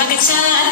I can tell.